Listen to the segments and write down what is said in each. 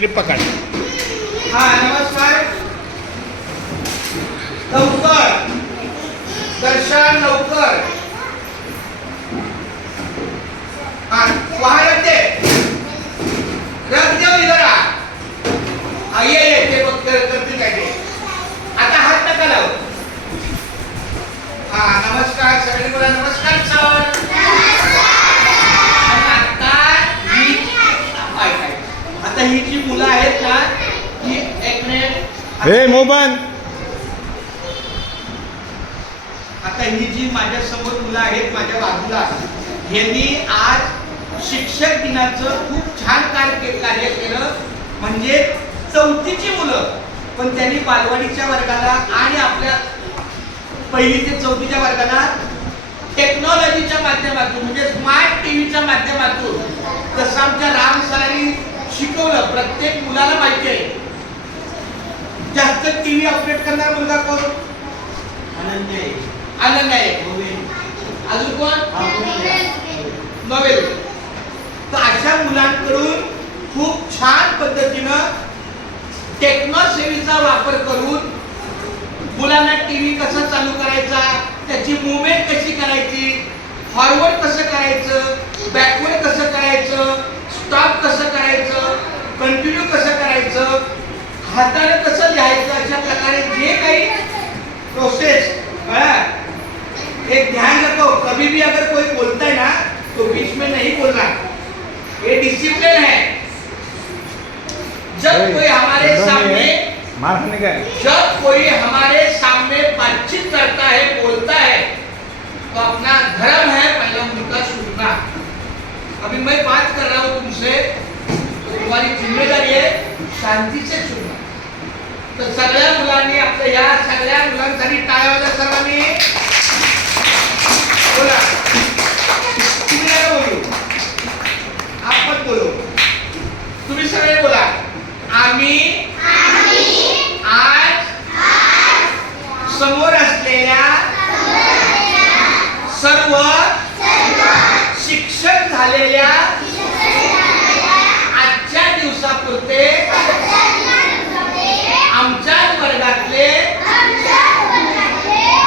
Script पकड. हा नमस्कार. लवकर दर्शन लवकर. हा वहां रख दे जरा. ये ते बघ करते काय ते. आता हात नका लावू. हा नमस्कार सगळे बोला नमस्कार सर. आता ही जी मुलं आहेत ना ही एक मिनिट. हे मोबाईल आता ही जी माझ्या समोर मुलं आहेत माझ्या बाजूला यांनी आज शिक्षक दिनाचं खूप छान कार्य केलं. म्हणजे चौथीची मुलं पण त्यांनी बालवाडीच्या वर्गाला आणि आपल्या पहिली ते चौथीच्या वर्गाला टेक्नॉलॉजीच्या माध्यमातून म्हणजे स्मार्ट टीव्हीच्या माध्यमातून जसं आमच्या राम सरांनी शिकवलं. प्रत्येक मुलाला माहिती आहे जास्त टीव्ही ऑपरेट करणारा मुलगा कोण? आनंद आहे. अजून कोण? नोवेल. तर अशा मुलांकडून खूप छान पद्धतीनं टेक्नॉसेवीचा वापर करून मुलांना टीव्ही कसा चालू करायचा, त्याची मुवमेंट कशी करायची, फॉरवर्ड कसं करायचं, बॅकवर्ड कसं करायचं, स्टॉप कसं करायचं, कंटिन्यू कसं करायचं, हाताने कसं लिहायचं, अशा प्रकारे जे काही प्रोसेस एक ध्यान रखो. कभी भी अगर कोई बोलता है ना तो बीच में नहीं बोलना. ये डिसिप्लिन है. जब कोई हमारे सामने बातचीत करता है बोलता है तो अपना धर्म है पहले उनका सुनना. अभी मैं बात कर रहा हूँ तुमसे तो तुम्हारी जिम्मेदारी है शांति से सुनना. तर सगळ्या मुलांनी आपल्या या सगळ्या मुलांसाठी टाळ्या वाजवा सर्वांनी. बोला तुम्ही नका बोलू. आपण बोलो. तुम्ही सगळे बोला. आम्ही आज समोर असलेल्या सर्व शिक्षक झालेल्या आजच्या दिवसापुरते आमच्या वर्गातले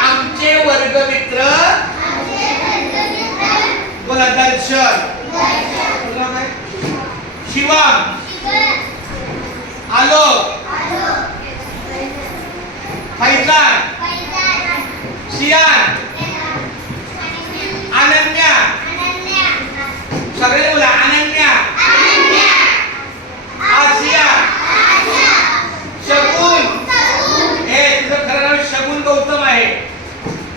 आमचे वर्गमित्र बोला दर्शन, शिवम, आलोक, फैजान, सियान, अनन्या. सगळे बोला अनन्या, आसिया, शगुन. हे तुझं खरं नाव शगुन गौतम आहे.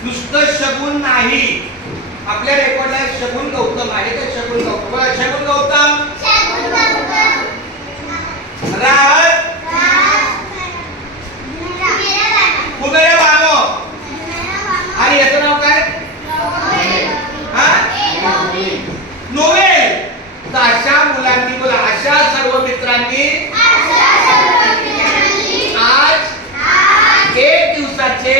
नुसतं शगुन नाही. आपल्या रेकॉर्डला शगुन गौतम आहे तर शगुन गौतम. शगुन गौतम, राहत, कुबेर बानो. आणि याचं नाव काय? नोवेल. तर अशा मुलांनी बोला अशा सर्व मित्रांनी आज एक दिवसाचे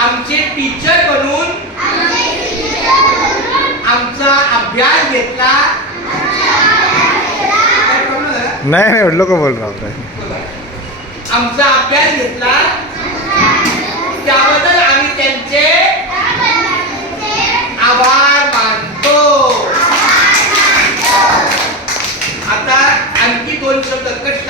आमचे टीचर बनून आमचा अभ्यास घेतला. नाही लोक बोल रहा होता. आमचा अभ्यास घेतला त्याबद्दल आम्ही त्यांचे आभार मानतो. आता आणखी दोन शब्द कष्ट